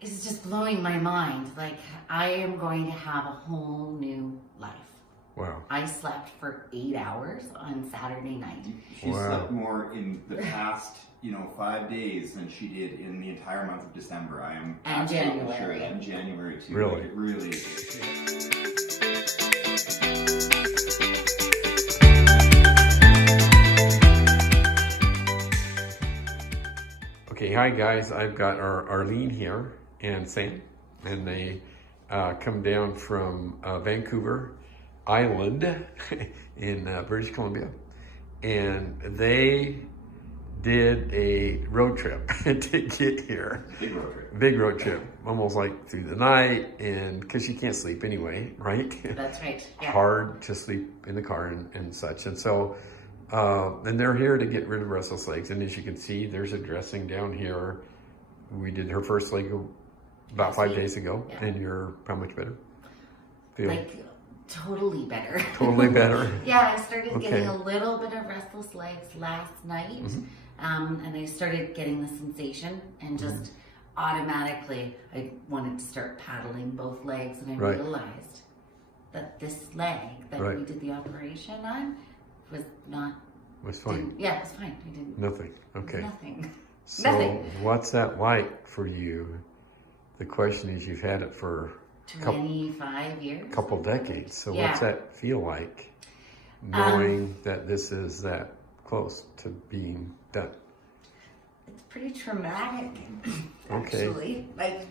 is just blowing my mind. Like, I am going to have a whole new life. Wow. I slept for 8 hours on Saturday night. She slept more in the past, 5 days than she did in the entire month of December. I am And absolutely January. sure. And January too. Really? Like, it really is. Okay, hi guys. I've got Arlene here and Sam, and they come down from Vancouver Island in British Columbia, and they did a road trip to get here. Big road trip. Big road trip, almost like through the night, and because you can't sleep anyway, right? That's right. Yeah. Hard to sleep in the car and such, and so. And they're here to get rid of restless legs. And as you can see, there's a dressing down here. We did her first leg about 5 days ago. Yeah. And you're how much better? Feel Like, totally better. totally better? Yeah, I started Okay. getting a little bit of restless legs last night. And I started getting the sensation, and just automatically I wanted to start paddling both legs, and I Right. realized that this leg that Right. we did the operation on was not. Was fine. Yeah, it was fine. I didn't. Nothing. Okay. Nothing. So Nothing. what's that like for you? The question is, you've had it for 25 years. couple decades. So Yeah. what's that feel like, knowing that this is that close to being done? It's pretty traumatic, Okay. actually. Like,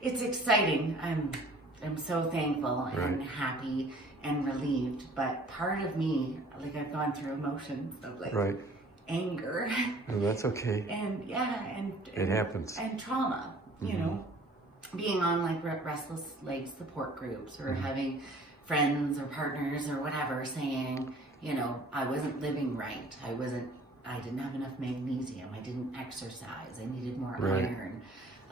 it's exciting. I'm so thankful and Right. happy and relieved. But part of me, like, I've gone through emotions of like Right. anger Oh, that's okay. and It happens. and trauma. You know, being on like restless leg support groups, or having friends or partners or whatever saying, I wasn't living right. I didn't have enough magnesium. I didn't exercise. I needed more Right. iron.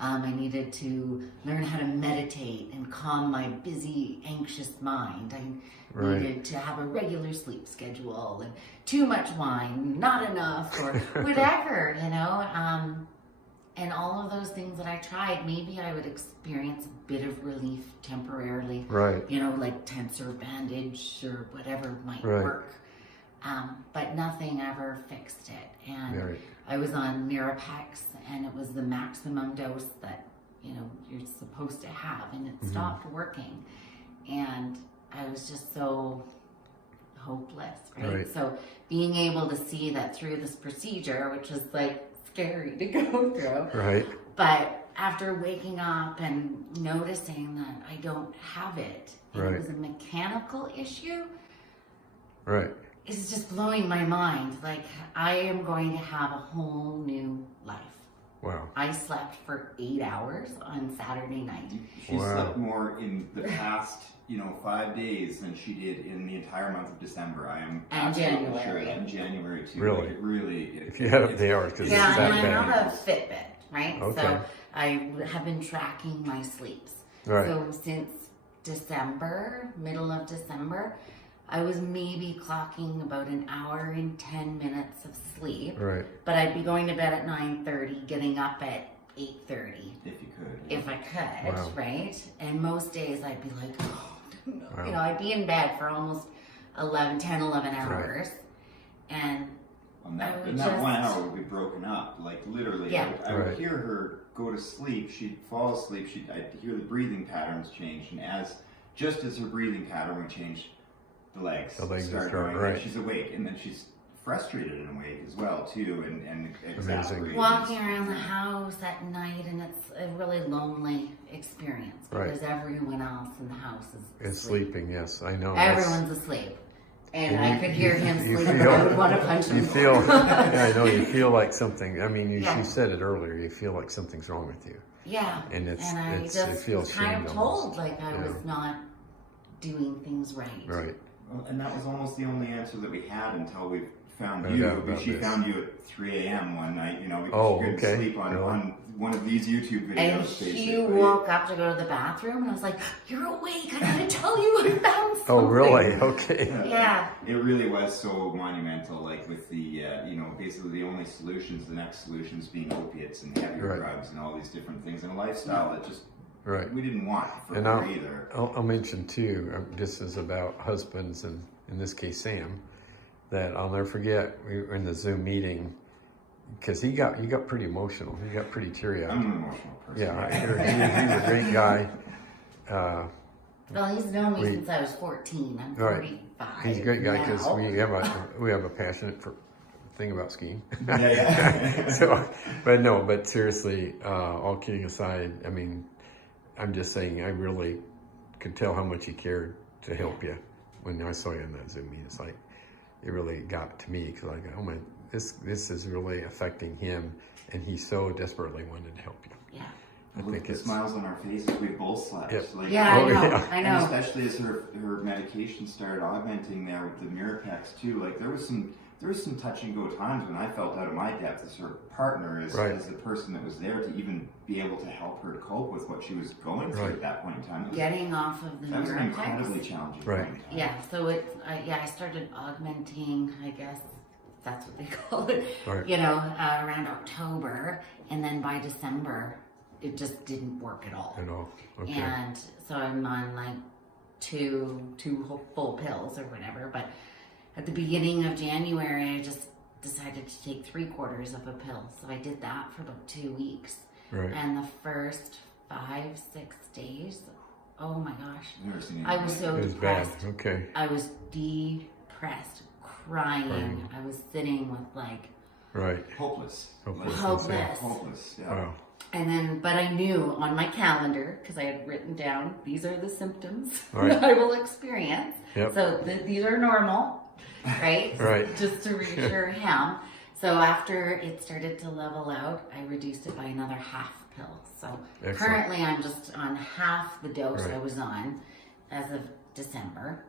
I needed to learn how to meditate and calm my busy, anxious mind. I Right. needed to have a regular sleep schedule, and too much wine, not enough, or whatever, and all of those things that I tried, maybe I would experience a bit of relief temporarily. Right. Like tensor bandage or whatever might Right. work. But nothing ever fixed it. And Right. I was on Mirapex, and it was the maximum dose that, you're supposed to have, and it stopped working. And I was just so hopeless, right? So being able to see that through this procedure, which was like scary to go through. Right. But after waking up and noticing that I don't have it, and Right. it was a mechanical issue, Right. it's just blowing my mind. Like, I am going to have a whole new life. Wow. I slept for 8 hours on Saturday night. She Wow. slept more in the past, 5 days than she did in the entire month of December. I am And absolutely January. sure. And January too. Really? Like, it really. If you had up the hours, because Yeah, it's and that I bad. have a Fitbit, right? Okay. So I have been tracking my sleeps. Right. So since December, middle of December, I was maybe clocking about an hour and 10 minutes of sleep. Right. But I'd be going to bed at 9:30, getting up at 8:30. If you could. If I could, Wow. right? And most days I'd be like, oh, no. Wow. I'd be in bed for almost 10, 11 hours. And And that, I would and that 1 just- hour would be broken up, like literally. Yeah. I Right. would hear her go to sleep. She'd fall asleep. I'd hear the breathing patterns change, and just as her breathing pattern would change, the legs The legs would start start, going. right. And she's awake, and then she's frustrated and awake as well too, and exasperated. walking around the house at night, and it's a really lonely experience Right. because everyone else in the house is It's asleep. sleeping, yes, I know. Everyone's asleep. And And I you- could hear him you sleep, and feel- I would want to punch him. You feel, yeah, I know, you feel like something, I mean, Yeah. you said it earlier, you feel like something's wrong with you. Yeah. And I it just feels was kind shamed of almost. told like I Yeah. was not doing things right. Right. Well, and that was almost the only answer that we had until we found Found you. out about She this. found you at 3 a.m. one night, because Oh, you couldn't okay. sleep Really? on one of these YouTube videos. And basically. he woke up to go to the bathroom, and I was like, "You're awake! I gotta tell you, I found something." Oh, really? Okay. Yeah. It really was so monumental, like with the, basically the only solutions, the next solutions being opiates and heavier Right. drugs and all these different things, and a lifestyle that just Right. we didn't want for And her either. I'll mention too, this is about husbands, and in this case Sam, that I'll never forget. We were in the Zoom meeting because he got pretty emotional. He got pretty teary-eyed. I'm an emotional person. Yeah, he's a great guy. Well, he's known me since I was 14. I'm Right. 45. He's a great guy because now. we have a passionate thing about skiing. Yeah. So, but seriously, all kidding aside, I mean, I'm just saying, I really could tell how much he cared to help you when I saw you in that Zoom meeting. It's like, it really got to me because I go, oh my, this is really affecting him, and he so desperately wanted to help you. Yeah. I Look think at the it's smiles on our faces. We both slept. Yep. Like, Yeah, Oh, I know. yeah. I And know. especially as her medication started augmenting there with the Mirapex too. Like there was some touch and go times when I felt out of my depth as her partner, as the person that was there to even be able to help her to cope with what she was going through at that point in time. Getting off of the That was an Mirapex. incredibly challenging Right. point in time. Yeah, so I started augmenting, I guess that's what they call it, Right. around October, and then by December, it just didn't work at all. at all. Okay. And so I'm on like two full pills or whatever, but at the beginning of January, I just decided to take 3/4 of a pill. So I did that for about 2 weeks. Right. And the first 5-6 days, oh my gosh, Never seen I anything was like so It was bad. depressed. Okay. I was depressed, crying. I was sitting with like, Right. it. Hopeless. Hopeless. Hopeless. Hopeless. Yeah. Wow. and then, but I knew on my calendar, because I had written down, these are the symptoms Right. that I will experience. Yep. So these are normal, right? Right. Just to reassure him. So after it started to level out, I reduced it by another half pill. So Excellent. currently I'm just on half the dose Right. I was on as of December.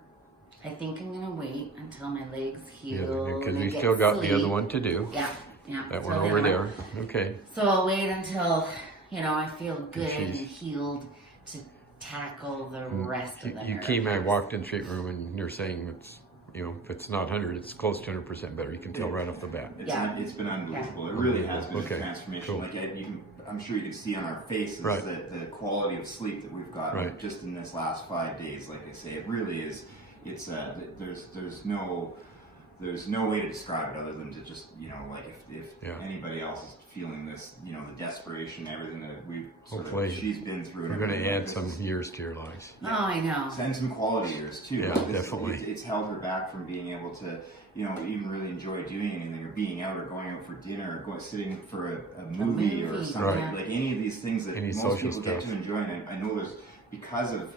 I think I'm going to wait until my legs heal. Because and I you get still got the other sleep. one to do. Yeah, yeah. That So one the over other there. Okay. So I'll wait until, I feel good she's- and healed to tackle the rest of the You came, I nerve. walked in the treatment room, and you're saying it's, if it's not 100, it's close to 100% better. You can tell right off the bat. It's been unbelievable. It really has been Okay. a transformation. Cool. Like I'm sure you can see on our faces Right. the quality of sleep that we've got Right. just in this last 5 days. Like I say, it really is. It's there's no way to describe it other than to just like if Yeah. anybody else is feeling this, the desperation, everything that Hopefully she's been through. We're going to add some This is- years to your lives. Oh, I know. and some quality years too. Yeah, Like definitely. It's held her back from being able to, even really enjoy doing anything or being out or going out for dinner or sitting for a movie or movie, something. Right. Like any of these things that Any most social people get stuff. to enjoy. And I know there's, because of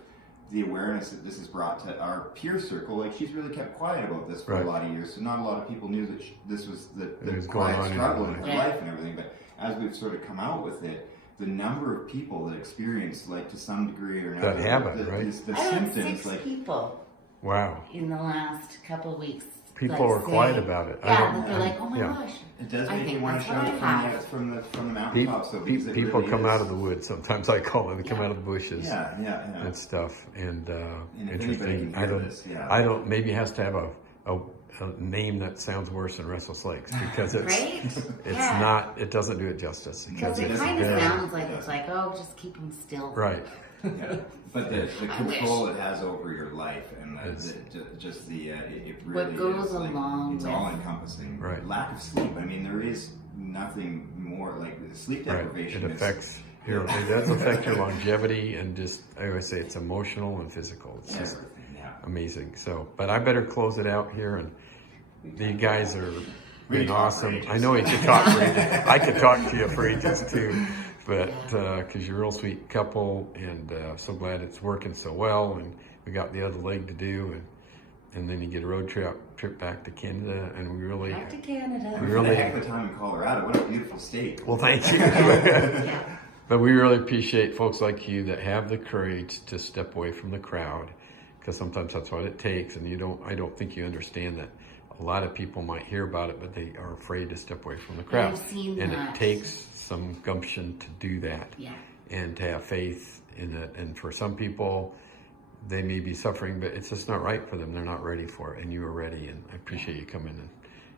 the awareness that this has brought to our peer circle, like she's really kept quiet about this for Right. a lot of years. So not a lot of people knew that this was the It was going quiet on in struggle her in her life. life and everything. But as we've sort of come out with it, the number of people that experience, like to some degree or another, That habit, right? the I had symptoms, 6 like people Wow. in the last couple of weeks. People that are quiet say- about it. I Yeah, don't- that they're like, oh my yeah. gosh. it does I make you think want to that's shout what I it have. from the Pe- mountaintops. though, because it people really come is. out of the woods. Sometimes I call them. They come Yeah. out of the bushes Yeah. and stuff. And And if anybody interesting. can hear this, yeah. I don't. Maybe it has to have a name that sounds worse than Restless Lakes because it's Right? it's Yeah. not. It doesn't do it justice because Because it it's kind of very sounds like it's like, oh, just keep them still. right. Yeah. But the I control it has over your life and It's- it really What goes is like, along it's with- all encompassing. Right. Lack of sleep. I mean, there is nothing more like sleep Right. deprivation. It affects your. It does affect your longevity and just. I always say it's emotional and physical. It's just everything. Yeah. amazing. So, but I better close it out here. And you guys are We been talk for awesome. ages. I know you could talk for ages. I could talk to you for ages too. But because you're a real sweet couple, and so glad it's working so well. And we got the other leg to do, and then you get a road trip back to Canada, and we really. Back to Canada. We really- Heck of a time in Colorado. What a beautiful state. Well, thank you. Yeah. But we really appreciate folks like you that have the courage to step away from the crowd, because sometimes that's what it takes, and I don't think you understand that a lot of people might hear about it, but they are afraid to step away from the crowd. I've seen and that. It takes some gumption to do that. Yeah. And to have faith in it. And for some people, they may be suffering, but it's just not right for them. They're not ready for it, and you are ready. And I appreciate you coming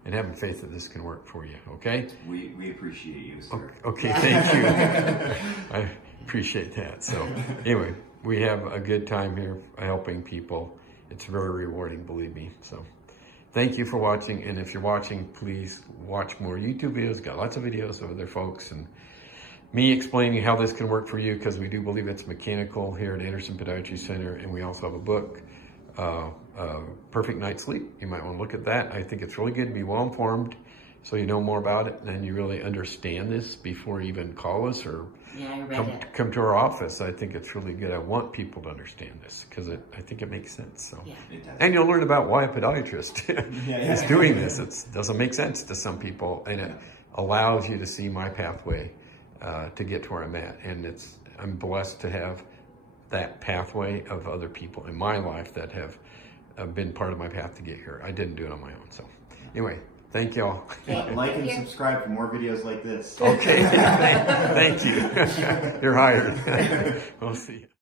and having faith that this can work for you. Okay. We appreciate you, sir. Okay. Thank you. I appreciate that. So anyway, we have a good time here helping people. It's very rewarding, believe me. So thank you for watching. And if you're watching, please watch more YouTube videos. Got lots of videos of other folks and me explaining how this can work for you, because we do believe it's mechanical here at Anderson Podiatry Center. And we also have a book, Perfect Night's Sleep. You might want to look at that. I think it's really good to be well informed so you know more about it and you really understand this before you even call us or I read it. come to our office. I think it's really good. I want people to understand this because I think it makes sense. So, Yeah. It does. and you'll learn about why a podiatrist is doing this. It doesn't make sense to some people, and it allows you to see my pathway to get to where I'm at. And I'm blessed to have that pathway of other people in my life that have been part of my path to get here. I didn't do it on my own. So anyway, thank y'all. Like and subscribe for more videos like this. Okay. Thank you. You're hired. We'll see you.